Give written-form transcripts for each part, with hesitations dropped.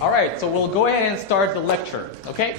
All right, so we'll go ahead and start the lecture, okay?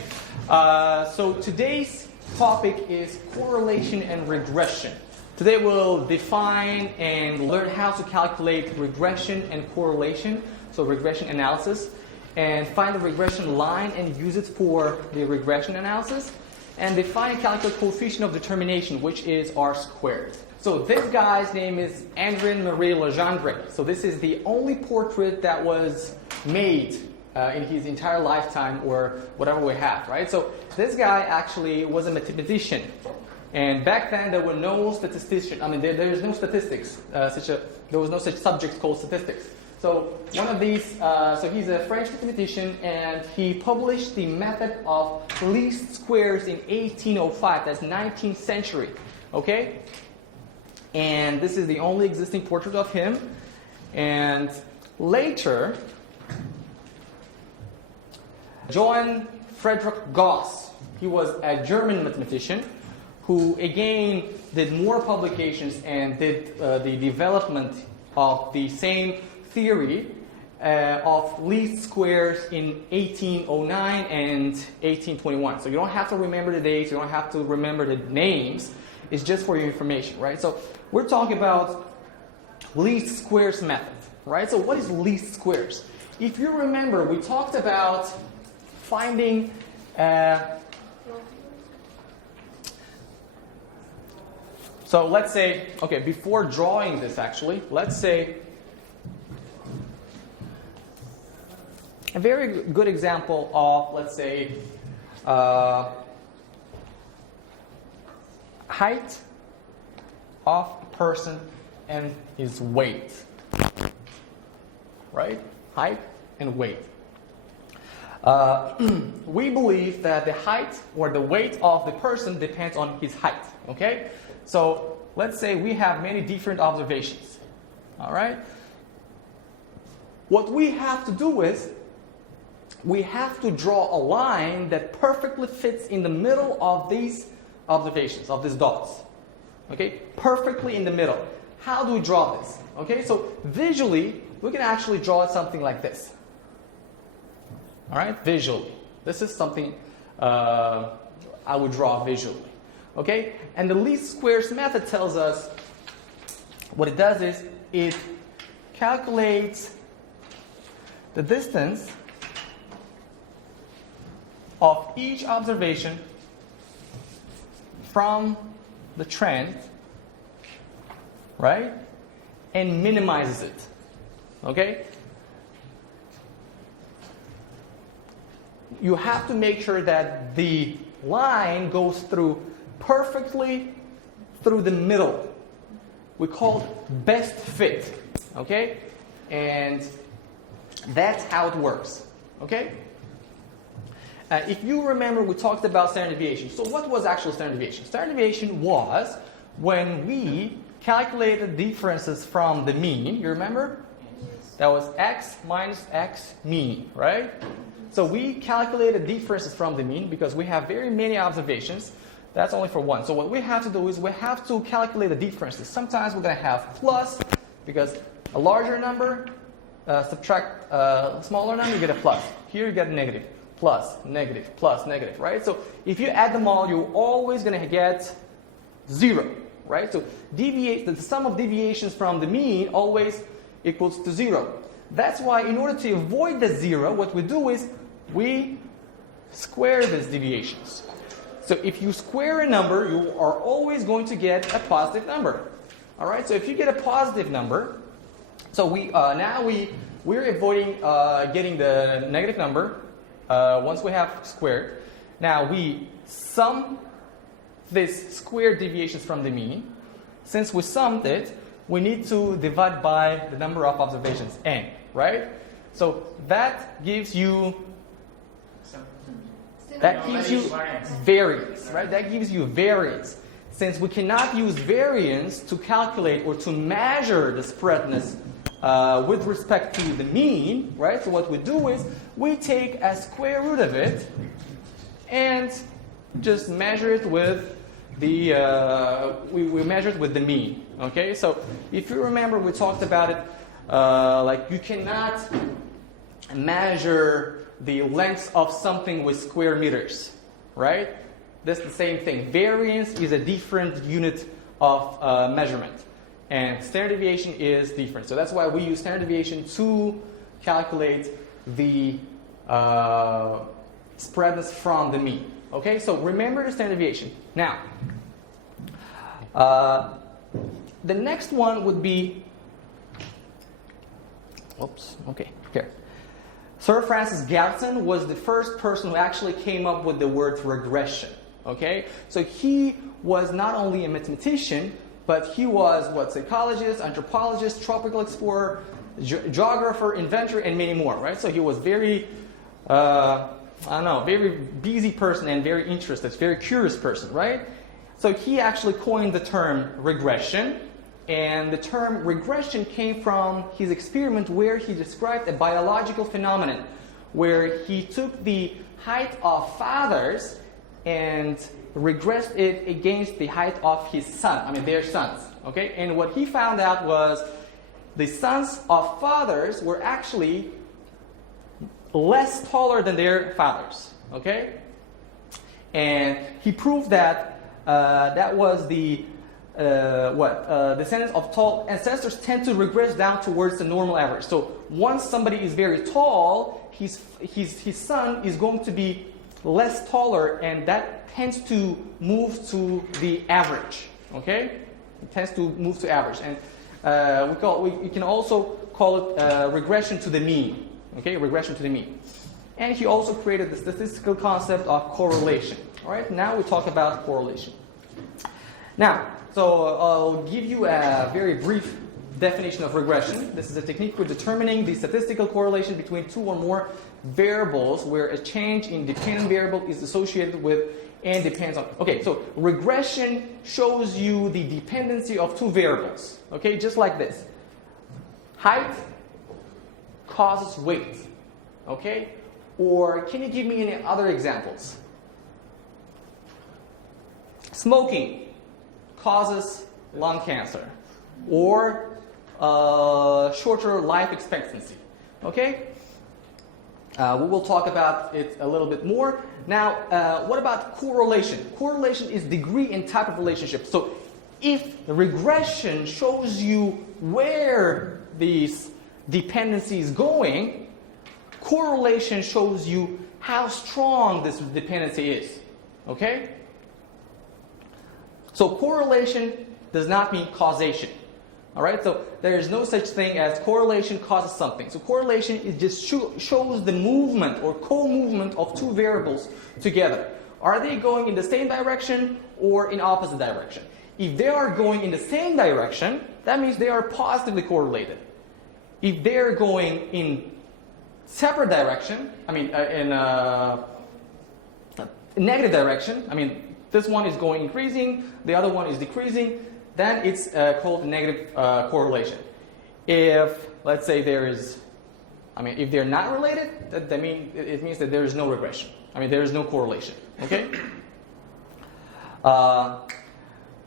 So today's topic is correlation and regression. Today we'll define and learn how to calculate regression and correlation, so regression analysis, and find the regression line and use it for the regression analysis, and define and calculate coefficient of determination, which is R squared. So this guy's name is André-Marie Legendre. So this is the only portrait that was made in his entire lifetime, or whatever we have, right? So this guy actually was a mathematician. And back then there were no statisticians. I mean, there's no statistics. There was no such subject called statistics. So one of these, so he's a French mathematician, and he published the method of least squares in 1805. That's 19th century, okay? And this is the only existing portrait of him. And later, Johann Frederick Goss, he was a German mathematician who again did more publications and did the development of the same theory of least squares in 1809 and 1821. So you don't have to remember the dates, you don't have to remember the names, it's just for your information, right? So we're talking about least squares method, right? So what is least squares? If you remember, we talked about finding so let's say, okay, before drawing this actually, let's say a very good example of, let's say, height of a person and his weight, right? Height and weight. We believe that the height or the weight of the person depends on his height, okay? So let's say we have many different observations, all right? What we have to do is we have to draw a line that perfectly fits in the middle of these observations, of these dots, okay? Perfectly in the middle. How do we draw this? Okay, so visually, we can actually draw something like this. All right, visually. This is something I would draw visually. Okay, and the least squares method tells us what it does is it calculates the distance of each observation from the trend, right, and minimizes it. Okay? You have to make sure that the line goes through perfectly through the middle. We call it best fit. Okay? And that's how it works. Okay? If you remember, we talked about standard deviation. So what was actual standard deviation? Standard deviation was when we calculated differences from the mean. You remember? That was x minus x mean, right? So we calculated differences from the mean because we have very many observations. That's only for one. So what we have to do is we have to calculate the differences. Sometimes we're going to have plus, because a larger number, subtract a smaller number, you get a plus. Here you get a negative. Plus, negative, right? So if you add them all, you're always going to get 0, right? So the sum of deviations from the mean always equals to 0. That's why in order to avoid the 0, what we do is we square these deviations. So if you square a number, you are always going to get a positive number. All right? So if you get a positive number, so we're avoiding getting the negative number. Once we have squared, now we sum this squared deviations from the mean. Since we summed it, we need to divide by the number of observations, n, right? So that gives you variance, right? That gives you variance. Since we cannot use variance to calculate or to measure the spreadness with respect to the mean, right? So what we do is we take a square root of it and just measure it with the we measure it with the mean. Okay, so if you remember, we talked about it. Like you cannot measure the length of something with square meters, right? That's the same thing. Variance is a different unit of measurement, and standard deviation is different. So that's why we use standard deviation to calculate the spreadness from the mean. Okay, so remember the standard deviation. Now, the next one would be, here. Sir Francis Galton was the first person who actually came up with the word regression. Okay, so he was not only a mathematician, but he was psychologist, anthropologist, tropical explorer, geographer, inventor, and many more. Right, so he was very, very busy person and very interested, very curious person. Right, so he actually coined the term regression. And the term regression came from his experiment where he described a biological phenomenon where he took the height of fathers and regressed it against the height of their sons. Okay? And what he found out was the sons of fathers were actually less taller than their fathers. Okay? And he proved that that was the descendants of tall ancestors tend to regress down towards the normal average. So once somebody is very tall, his son is going to be less taller, and that tends to move to the average. Okay, it tends to move to average, and we can also call it regression to the mean. Okay, regression to the mean. And he also created the statistical concept of correlation. All right, now we talk about correlation. Now, so I'll give you a very brief definition of regression. This is a technique for determining the statistical correlation between two or more variables where a change in dependent variable is associated with and depends on. Okay, so regression shows you the dependency of two variables. Okay, just like this. Height causes weight. Okay? Or can you give me any other examples? Smoking causes lung cancer, or shorter life expectancy. Okay? We will talk about it a little bit more. Now, what about correlation? Correlation is degree and type of relationship. So if the regression shows you where this dependency is going, correlation shows you how strong this dependency is. Okay? So correlation does not mean causation. All right? So there is no such thing as correlation causes something. So correlation is just shows the movement or co-movement of two variables together. Are they going in the same direction or in opposite direction? If they are going in the same direction, that means they are positively correlated. If they are going in separate direction, in a negative direction, this one is going increasing, the other one is decreasing, then it's called negative correlation. If, let's say, if they're not related, it means that there is no regression. There is no correlation. Okay?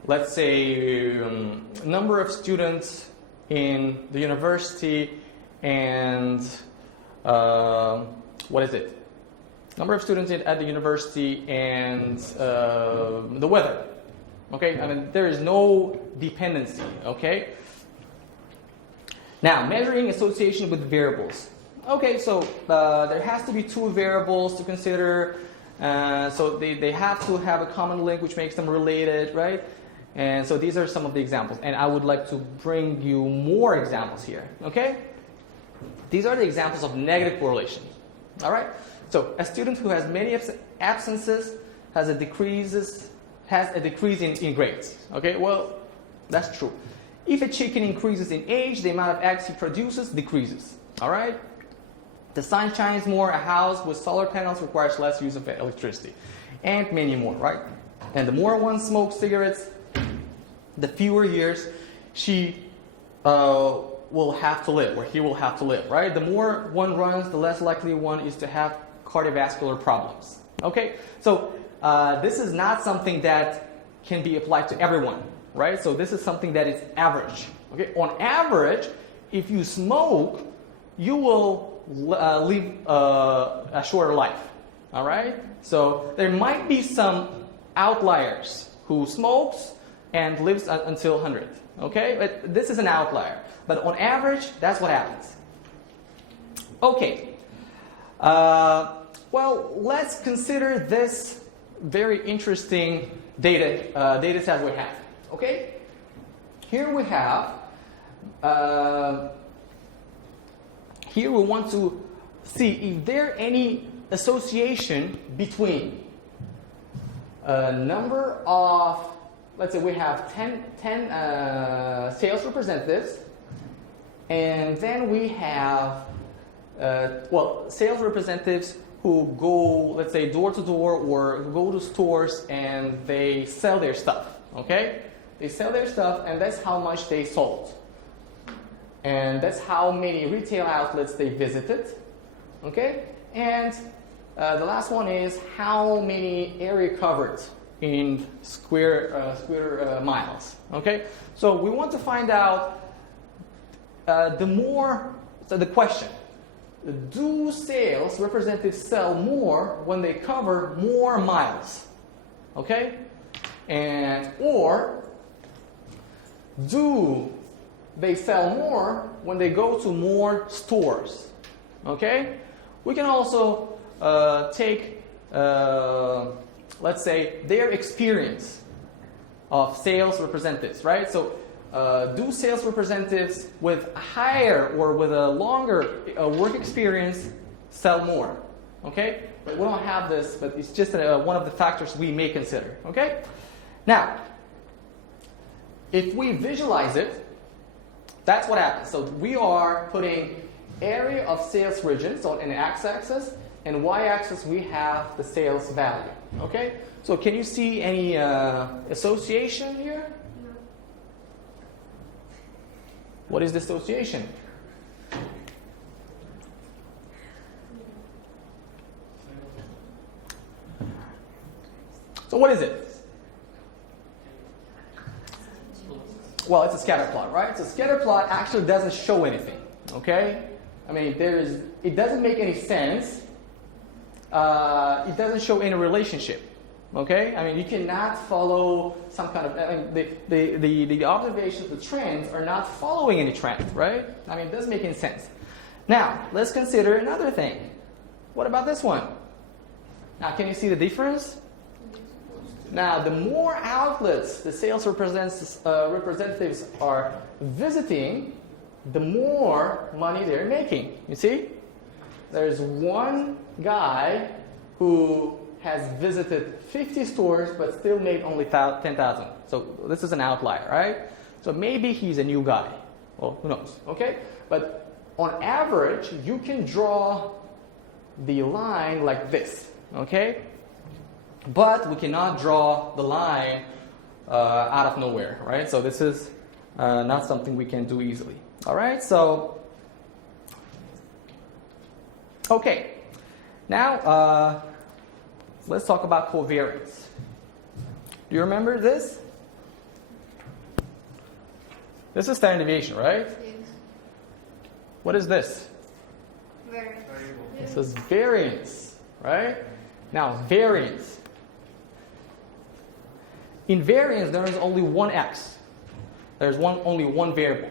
Let's say number of students in the university and number of students at the university and the weather. Okay, there is no dependency. Okay. Now, measuring association with variables. Okay, so there has to be two variables to consider. So they have to have a common link which makes them related, right? And so these are some of the examples. And I would like to bring you more examples here. Okay? These are the examples of negative correlation. All right? So a student who has many absences has a decrease in grades. Okay? Well, that's true. If a chicken increases in age, the amount of eggs he produces decreases. All right? The sun shines more, a house with solar panels requires less use of electricity. And many more, right? And the more one smokes cigarettes, the fewer years she will have to live, or he will have to live, right? The more one runs, the less likely one is to have cardiovascular problems. Okay? So this is not something that can be applied to everyone, right? So this is something that is average. Okay? On average, if you smoke, you will live a shorter life. All right? So there might be some outliers who smokes and lives until 100. Okay? But this is an outlier. But on average, that's what happens. Okay. Well, let's consider this very interesting data set we have. Okay? Here we have, here we want to see if there any association between a number of, let's say we have 10 sales representatives, and then we have, sales representatives who go, let's say, door to door or go to stores and they sell their stuff, okay? They sell their stuff and that's how much they sold. And that's how many retail outlets they visited, okay? And the last one is how many area covered in square miles, okay? So we want to find out the question, do sales representatives sell more when they cover more miles? Okay? And or do they sell more when they go to more stores? Okay? We can also take, let's say, their experience of sales representatives, right? So do sales representatives with a higher or with a longer work experience sell more? Okay? But we don't have this, but it's just one of the factors we may consider. Okay? Now, if we visualize it, that's what happens. So we are putting area of sales region, so in the x-axis, and y-axis we have the sales value. Okay? So can you see any association here? What is the association? So what is it? Well, it's a scatter plot, right? So scatter plot actually doesn't show anything, okay? I mean, it doesn't make any sense. It doesn't show any relationship, okay? I mean, you cannot follow some kind of, I mean, the observations, the trends are not following any trend, right? I mean, it doesn't make any sense. Now, let's consider another thing. What about this one? Now, can you see the difference? Now, the more outlets the sales representatives are visiting, the more money they're making. You see? There's one guy who has visited 50 stores but still made only 10,000. So this is an outlier, right? So maybe he's a new guy. Well, who knows? Okay? But on average, you can draw the line like this. Okay? But we cannot draw the line out of nowhere, right? So this is not something we can do easily. All right? So, okay. Now, let's talk about covariance. Do you remember this? This is standard deviation, right? Yes. What is this? Variance. This is variance, right? Now, variance. In variance, there is only one x. There's only one variable.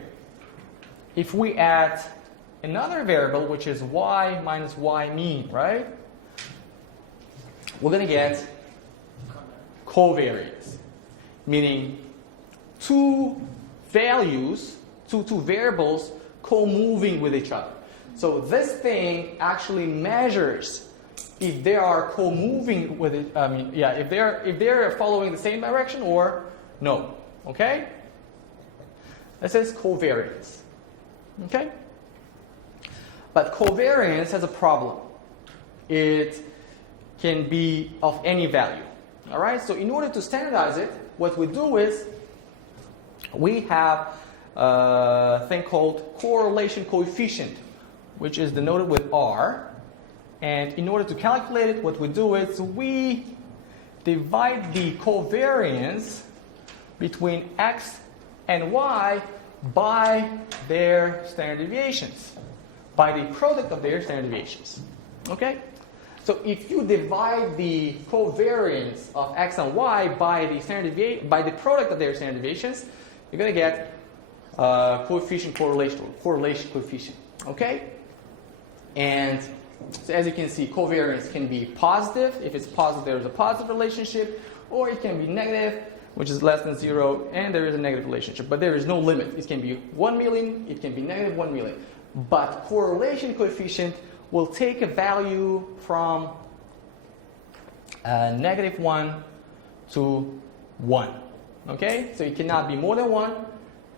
If we add another variable, which is y minus y mean, right? We're going to get covariance, meaning two values, two variables co-moving with each other. So this thing actually measures if they are co-moving with it. I mean, yeah, if they're following the same direction or no. Okay? This is covariance. Okay? But covariance has a problem. It can be of any value. All right? So in order to standardize it, what we do is we have a thing called correlation coefficient, which is denoted with R. And in order to calculate it, what we do is we divide the covariance between x and y by their standard deviations. by the product of their standard deviations. Okay? So if you divide the covariance of x and y by the product of their standard deviations, you're going to get coefficient correlation coefficient. Okay? And so as you can see, covariance can be positive. If it's positive, there's a positive relationship, or it can be negative, which is less than 0, and there is a negative relationship. But there is no limit. It can be 1 million, it can be negative 1 million. But correlation coefficient will take a value from negative 1 to 1. Okay? So it cannot be more than 1.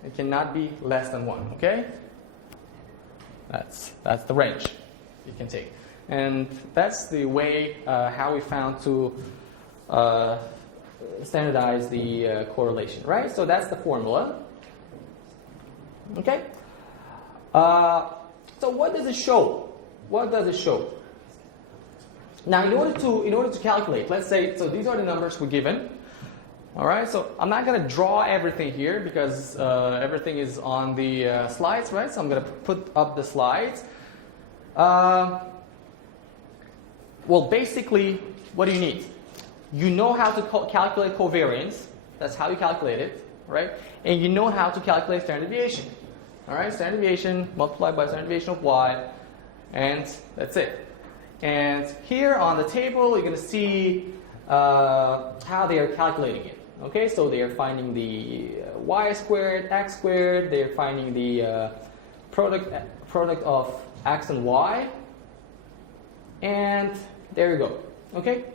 It cannot be less than 1. Okay? That's the range you can take. And that's the way how we found to standardize the correlation, right? So that's the formula. Okay? So what does it show? What does it show? Now, in order to calculate, let's say, so these are the numbers we're given. All right, so I'm not going to draw everything here because everything is on the slides, right? So I'm going to put up the slides. Well, basically, what do you need? You know how to calculate covariance. That's how you calculate it, right? And you know how to calculate standard deviation. All right, standard deviation multiplied by standard deviation of y, and that's it. And here on the table, you're going to see how they are calculating it. Okay, so they are finding the y squared, x squared. They are finding the product of x and y, and there you go. Okay,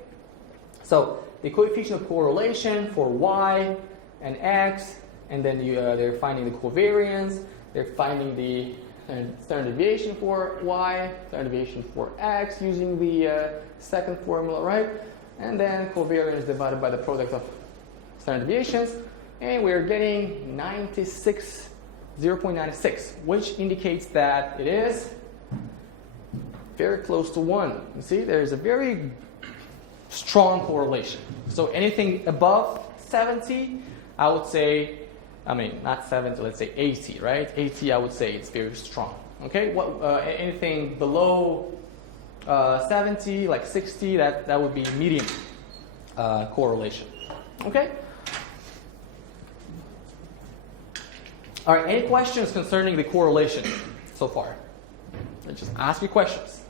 so the coefficient of correlation for y and x, and then they're finding the covariance. They're finding the standard deviation for y, standard deviation for x using the second formula, right? And then covariance divided by the product of standard deviations, and we're getting 0.96, which indicates that it is very close to 1. You see, there's a very strong correlation. So anything above 70, I would say, I mean, not 70, let's say 80, right? 80, I would say it's very strong. Okay, anything below 70, like 60, that would be medium correlation. Okay? All right, any questions concerning the correlation so far? Let's just ask you questions.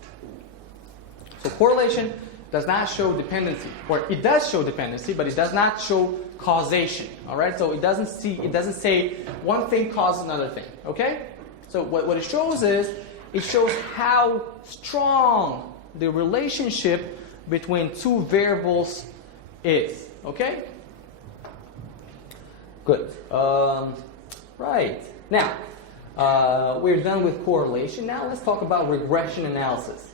So correlation does not show dependency, or it does show dependency, but it does not show causation. All right, so it doesn't say one thing causes another thing. Okay, so what it shows is it shows how strong the relationship between two variables is. Okay, good. Right now we're done with correlation. Now let's talk about regression analysis.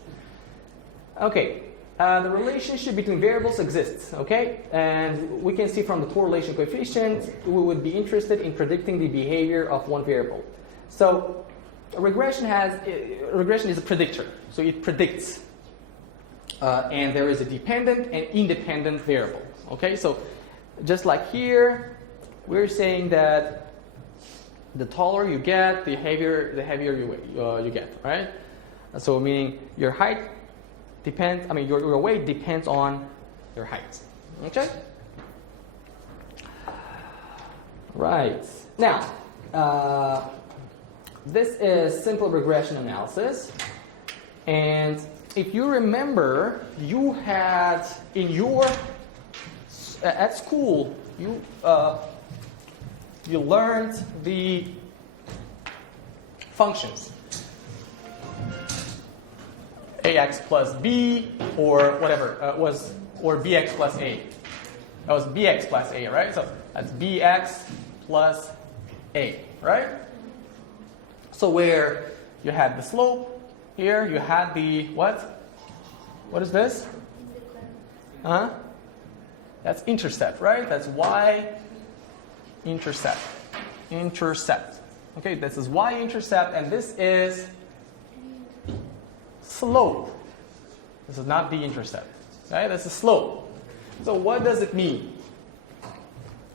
Okay. The relationship between variables exists, okay? And we can see from the correlation coefficient, we would be interested in predicting the behavior of one variable. So regression is a predictor, so it predicts. And there is a dependent and independent variable, okay? So just like here, we're saying that the taller you get, the heavier you get, right? So meaning your height depends, your weight depends on your height. Okay? Right. Now, this is simple regression analysis. And if you remember, you had at school, you learned the functions. Ax plus b, or whatever or bx plus a. That was bx plus a, right? So that's bx plus a, right? So where you had the slope, here you had the what? What is this? That's intercept, right? That's y-intercept. Intercept. Okay, this is y-intercept, and this is slope. This is not the intercept. Right? This is slope. So what does it mean?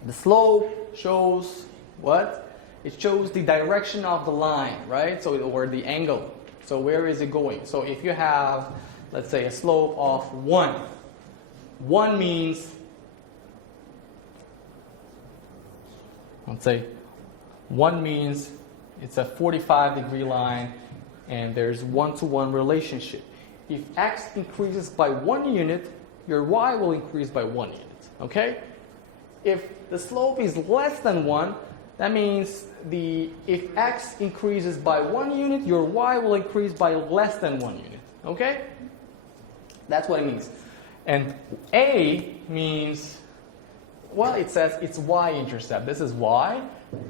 The slope shows what? It shows the direction of the line, right? So, or the angle. So where is it going? So if you have, let's say, a slope of 1, 1 means, let's say, 1 means it's a 45-degree line and there's 1-to-1 relationship. If x increases by 1 unit, your y will increase by 1 unit. Okay? If the slope is less than 1, that means if x increases by 1 unit, your y will increase by less than 1 unit. Okay? That's what it means. And A means, well, it says it's y-intercept. This is y.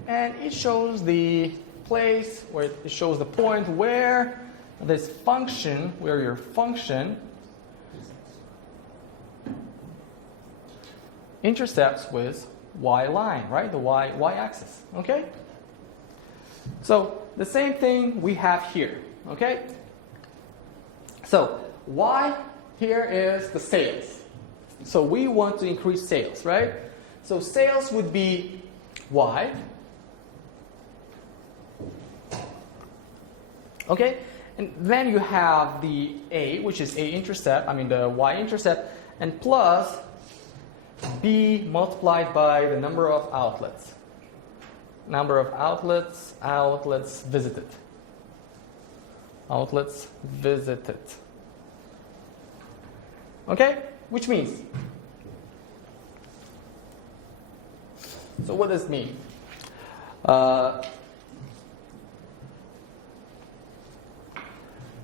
And it shows the place, where it shows the point where this function, where your function intercepts with y line, right? The y-axis, okay? So the same thing we have here, okay? So y here is the sales. So we want to increase sales, right? So sales would be y. Okay? And then you have the A, which is A-intercept, the y-intercept, and plus B multiplied by the number of outlets. Number of outlets visited. Outlets visited. Okay? Which means, so what does it mean?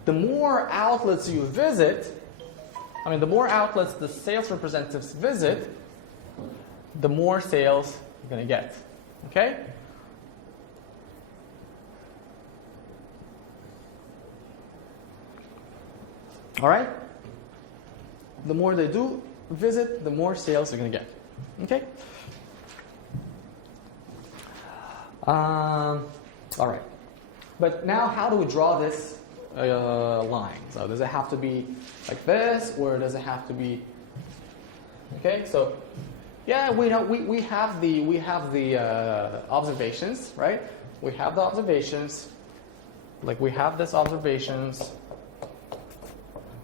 The more outlets you visit, the more outlets the sales representatives visit, the more sales you're going to get. Okay? All right? The more they do visit, the more sales you're going to get. Okay? All right. But now, how do we draw this line? So does it have to be like this, or does it have to be? Okay. So yeah, we have the observations, right? We have the observations. Like we have this observations.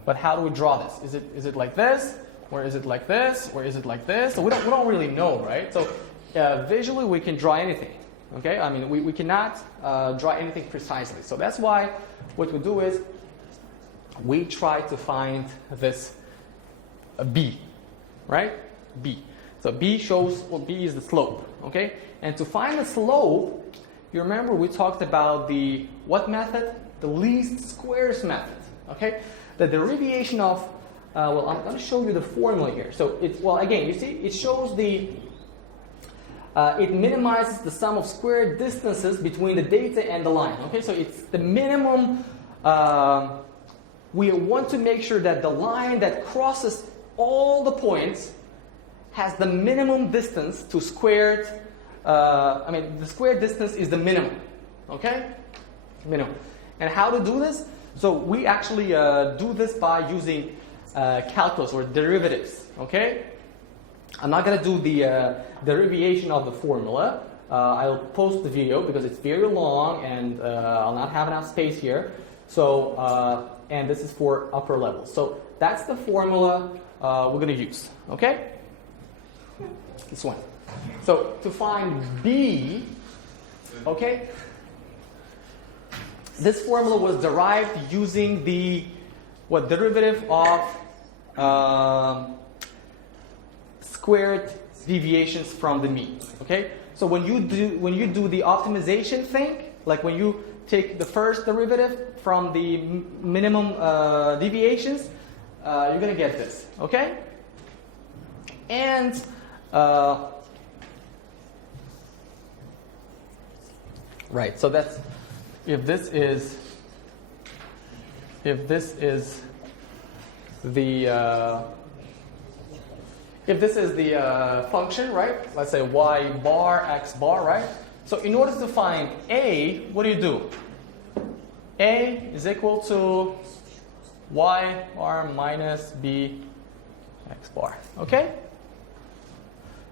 But how do we draw this? Is it like this, or is it like this, or is it like this? So we don't really know, right? So visually we can draw anything. Okay, we cannot draw anything precisely. So that's why what we do is we try to find this B, right? B. So B shows, well, B is the slope. Okay, and to find the slope, you remember we talked about the what method? The least squares method. Okay, the derivation of well, I'm going to show you the formula here. So again, you see, it shows the it minimizes the sum of squared distances between the data and the line. Okay, so it's the minimum. We want to make sure that the line that crosses all the points has the minimum distance to squared. The squared distance is the minimum. Okay, minimum. And how to do this? So we actually do this by using calculus or derivatives. Okay. I'm not going to do the derivation of the formula. I'll post the video because it's very long and I'll not have enough space here. So, and this is for upper levels. So that's the formula we're going to use. Okay? This one. So to find B, okay, this formula was derived using the derivative of squared deviations from the mean. Okay, so when you do the optimization thing, like when you take the first derivative from the minimum deviations, you're gonna get this. Okay, and right. So that's if this is the function, right? Let's say y bar, x bar, right? So in order to find A, what do? A is equal to y bar minus b x bar. Okay?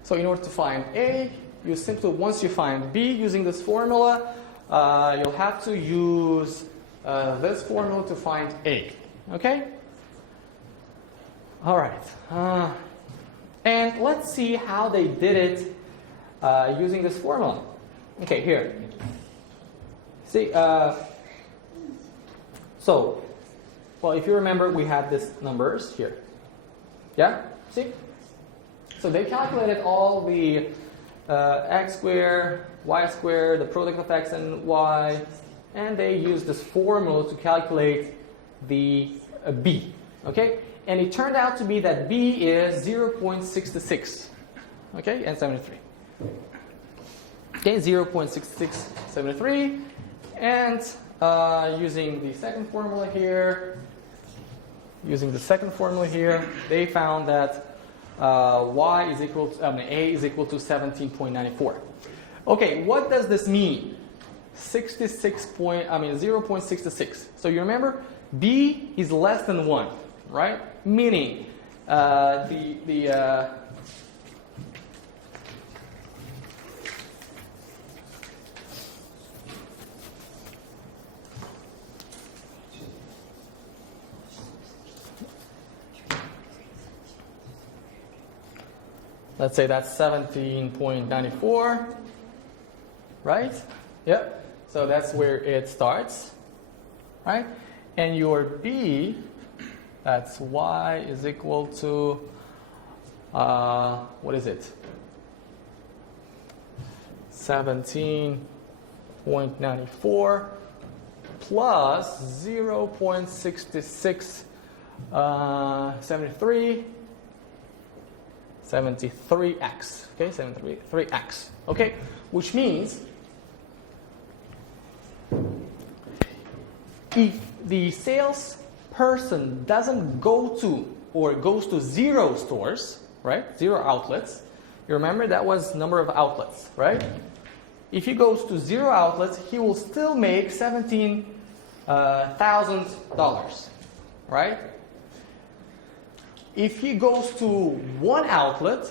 So in order to find A, you simply, once you find B using this formula, you'll have to use this formula to find A. Okay? All right. And let's see how they did it using this formula. Okay, here. See, so, well, if you remember, we had these numbers here. Yeah? See? So they calculated all the x squared, y squared, the product of x and y, and they used this formula to calculate the b. Okay? And it turned out to be that b is 0.66. Okay? And 73. Okay, 0.6673. And using the second formula here, they found that y is equal to, a is equal to 17.94. Okay, what does this mean? 0.66. So you remember, b is less than 1, right? Meaning let's say that's 17.94, right? Yep. So that's where it starts, right? And your b, that's y is equal to, what is it? 17.94 plus 0.6673. 73x, okay, 73x, okay, which means if the salesperson doesn't go to or goes to 0 stores, right, 0 outlets, you remember that was number of outlets, right? If he goes to 0 outlets, he will still make $17,000, right? If he goes to 1 outlet,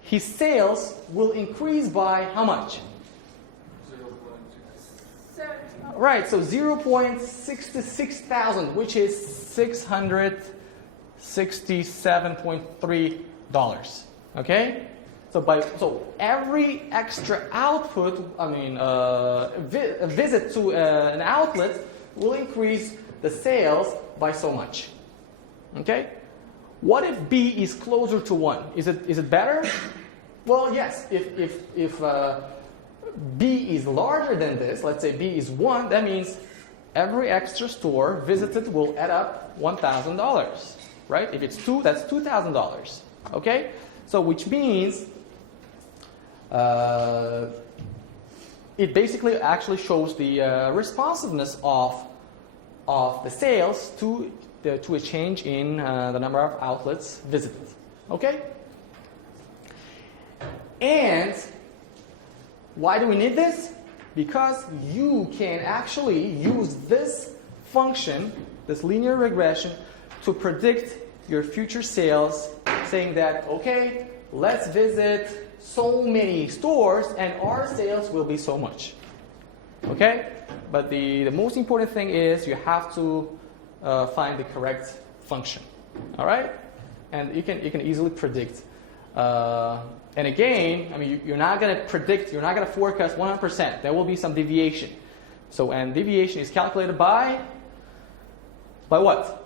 his sales will increase by how much? 0.6. Right, so 0.66 thousand, which is $667.3. Okay? So every extra output, visit to an outlet will increase the sales by so much. Okay? What if b is closer to 1? Is it better? Well, yes. If b is larger than this, let's say b is 1, that means every extra store visited will add up $1,000, right? If it's 2, that's $2,000. Okay? So which means it basically actually shows the responsiveness of the sales to a change in the number of outlets visited. Okay? And why do we need this? Because you can actually use this function, this linear regression, to predict your future sales, saying that, okay, let's visit so many stores and our sales will be so much. Okay? But the most important thing is you have to find the correct function. All right? And you can easily predict. And again, you're not going to predict, you're not going to forecast 100%. There will be some deviation. So, and deviation is calculated by what?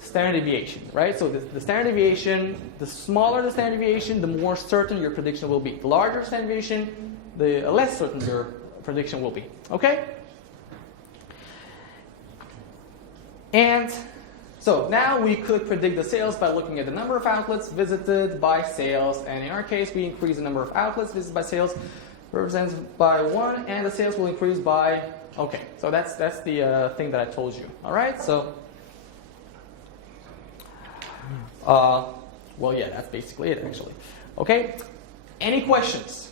Standard deviation, right? So the standard deviation, the smaller the standard deviation, the more certain your prediction will be. The larger standard deviation, the less certain your prediction will be. Okay? And so now we could predict the sales by looking at the number of outlets visited by sales. And in our case, we increase the number of outlets visited by sales, represented by 1, and the sales will increase by, okay. So that's the thing that I told you. All right? So, well, yeah, that's basically it, actually. Okay? Any questions?